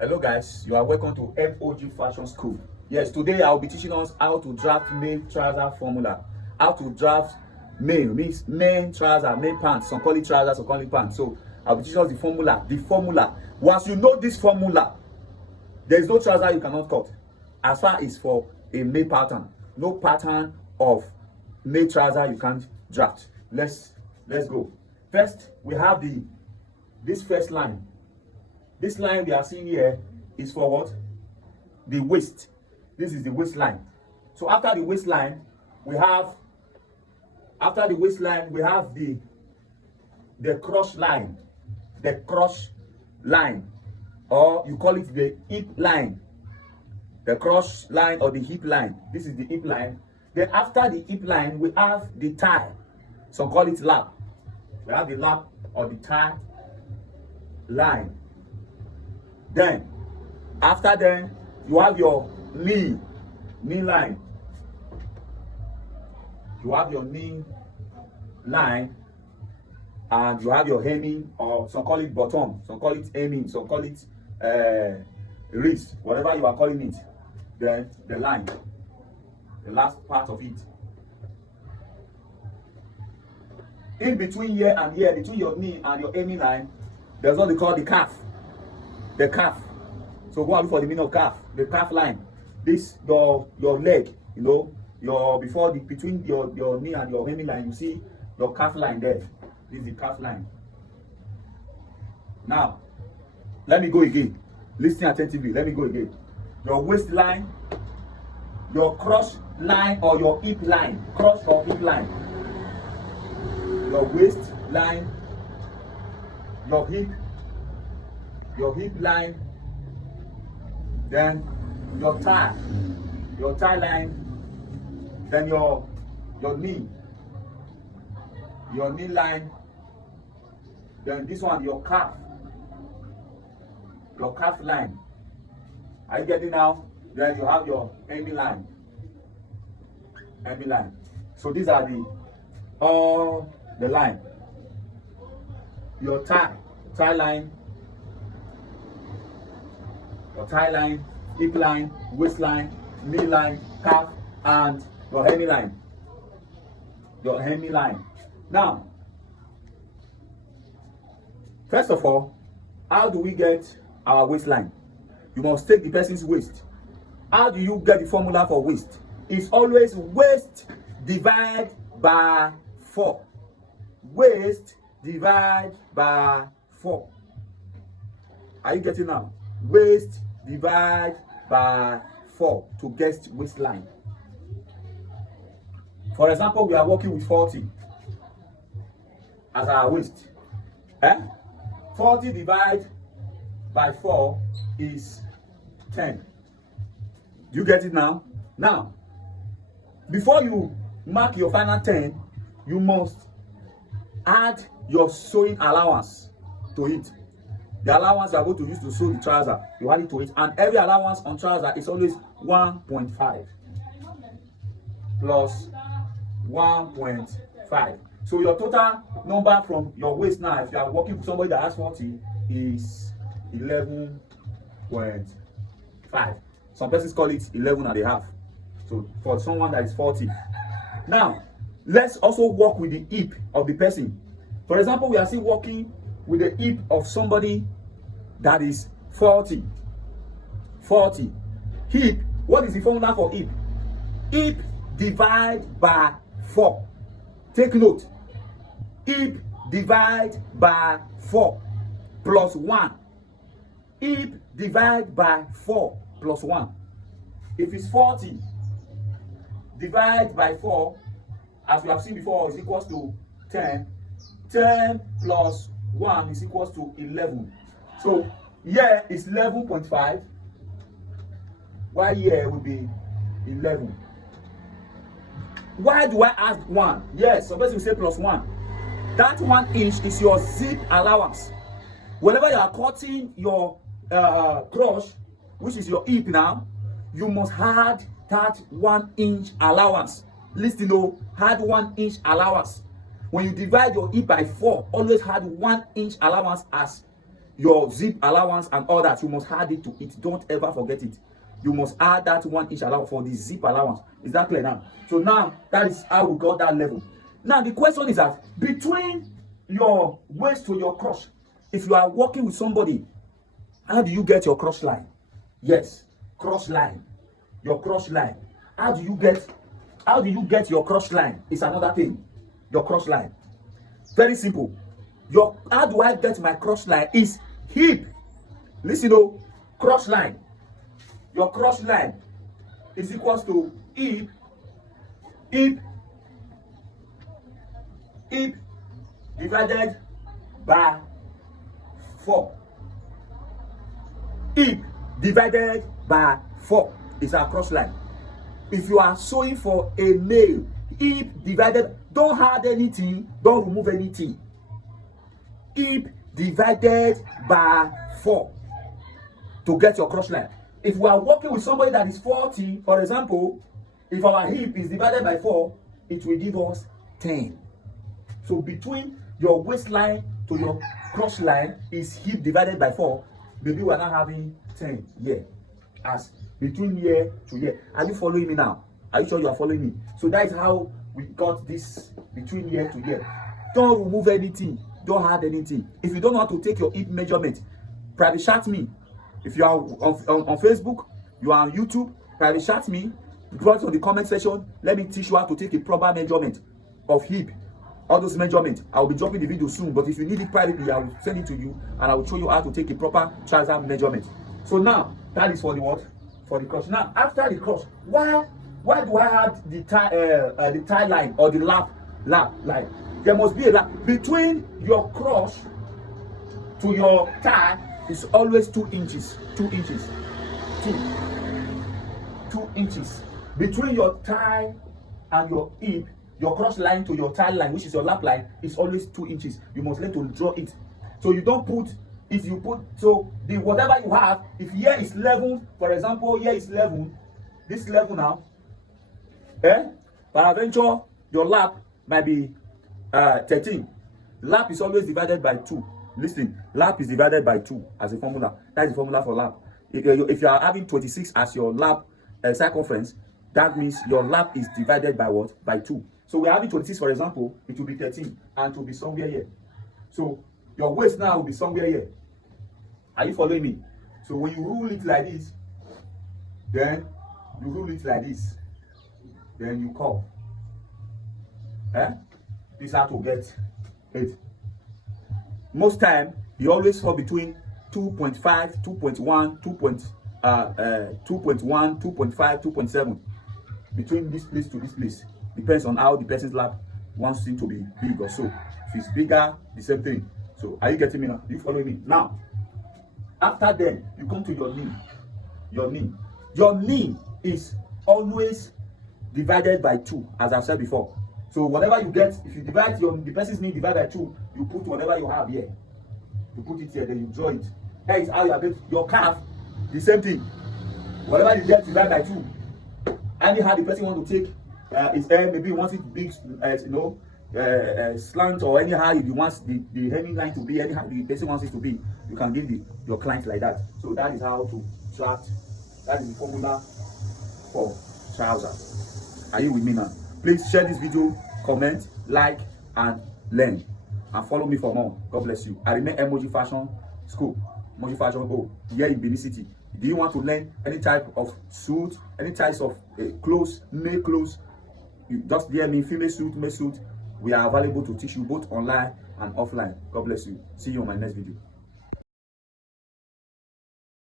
Hello guys, you are welcome to FOG Fashion School. Yes, today I'll be teaching us how to draft male trouser formula. How to draft male means men trouser, men pants. Some call it trousers, some call it pants. So I'll be teaching us the formula. The formula. Once you know this formula, there is no trouser you cannot cut. As far as for a male pattern, no pattern of male trouser you can't draft. Let's go. First, we have this first line. This line we are seeing here is for what? The waist. This is the waistline. So after the waistline, we have the cross line. The cross line. Or you call it the hip line. The cross line or the hip line. This is the hip line. Then after the hip line, we have the thigh. Some call it lap. We have the lap or the thigh line. Then, after then, you have your knee line. You have your knee line, and you have your hemming, or some call it bottom, some call it hemming, some call it wrist, whatever you are calling it. Then the line, the last part of it. In between here and here, between your knee and your hemming line, there's what they call the calf. The calf. So go and look for the meaning of calf. The calf line. This your leg, you know, between your knee and your hemming line, you see your calf line there. This is the calf line. Now, let me go again. Listen attentively. Let me go again. Your waistline, your cross line or your hip line. Cross or hip line. Your waist line, your hip line, then your thigh line, then your knee line, then this one your calf line. Are you getting now? Then you have your hemming line. So these are the line. Your thigh line, your thigh line, hip line, waistline, knee line, calf, and your hemming line. Now, first of all, how do we get our waistline? You must take the person's waist. How do you get the formula for waist? It's always waist divided by 4. Waist divided by 4. Are you getting now? Waist divide by 4 to get waistline. For example, we are working with 40 as our waist. 40 divided by 4 is 10. Do you get it now? Now, before you mark your final 10, you must add your sewing allowance to it. The allowance you are going to use to sew the trouser, you add it to it, and every allowance on trouser is always 1.5 plus 1.5. So your total number from your waist now, if you are working with somebody that has 40, is 11.5. Some persons call it 11.5. So for someone that is 40. Now, let's also work with the hip of the person. For example, we are still working with the hip of somebody that is 40. 40. Hip. What is the formula for hip? Hip divided by 4. Take note. Hip divided by 4 plus 1. Hip divided by 4 plus 1. If it's 40 divided by 4, as we have seen before, is equals to 10. 10 plus 1 is equals to 11. So here is 11.5, while here will be 11. Why do I add 1? Yes, suppose you say plus 1. That 1 inch is your zip allowance. Whenever you are cutting your cross, which is your hip now, you must add that 1 inch allowance. Listen, add 1 inch allowance. When you divide your hip by 4, always add 1 inch allowance as your zip allowance and all that, you must add it to it. Don't ever forget it. You must add that 1 inch allowance for the zip allowance. Is that clear now? So now that is how we got that level. Now the question is that between your waist to your crotch, if you are working with somebody, how do you get your crotch line? Yes, crotch line. Your crotch line. How do you get your crotch line? It's another thing. Your crotch line. Very simple. How do I get my crotch line? Is hip. Listen, oh, crotch line. Your crotch line is equals to hip divided by 4. Hip divided by 4 is our cross line. If you are sewing for a male, hip divided, don't add anything, don't remove anything. Hip divided by 4 to get your cross line. If we are working with somebody that is 40, for example, if our hip is divided by 4, it will give us 10. So between your waistline to your cross line is hip divided by 4. Maybe we are not having 10 here. As between here to here. Are you following me now? Are you sure you are following me? So that is how we got this between here to here. Don't remove anything. Don't add anything. If you don't know how to take your hip measurement, private chat me. If you are on Facebook, you are on YouTube, private chat me. Put on the comment section. Let me teach you how to take a proper measurement of hip. All those measurements, I will be dropping the video soon. But if you need it privately, I will send it to you and I will show you how to take a proper trouser measurement. So now that is for the what? For the crotch. Now after the crotch, why do I have the tie line or the lap line? There must be a lap between your crotch to your thigh. Is always 2 inches. 2 inches. 2 inches between your thigh and your hip. Your cross line to your thigh line, which is your lap line, is always 2 inches. You must learn to draw it. So you don't put, if you put, so the whatever you have, if here is 11, for example, here is 11, this level now, peradventure, your lap might be 13. Lap is always divided by 2. Listen, lap is divided by 2 as a formula. That is the formula for lap. If you are having 26 as your lap circumference, that means your lap is divided by what? By 2. So we're having 26, for example, it will be 13, and it will be somewhere here. So your waist now will be somewhere here. Are you following me? So when you rule it like this, then you rule it like this. Then you curve. This is how to get it. Most time, you always fall between 2.5, 2.1, 2.1, 2.5, 2.7. Between this place to this place. Depends on how the person's lap wants it to be big or so. If it's bigger, the same thing. So are you getting me now? Are you following me? Now, after then, you come to your knee. Your knee. Your knee is always divided by 2, as I've said before. So whatever you get, if you divide the person's knee divided by 2, you put whatever you have here. You put it here, then you draw it. That is how you are getting your calf. The same thing. Whatever you get divided by 2. Anyhow the person want to take his hair, maybe he wants it big, slant, or anyhow if you want the hemming line to be, anyhow the person wants it to be, you can give your client like that. So that is how to chart. That is the formula for trousers. Are you with me now? Please share this video, comment, like, and learn. And follow me for more. God bless you. I remain Emoji Fashion School. Emoji Fashion O, here in Benin City. Do you want to learn any type of suit, any types of clothes, male clothes? You just DM me, female suit, male suit. We are available to teach you both online and offline. God bless you. See you on my next video.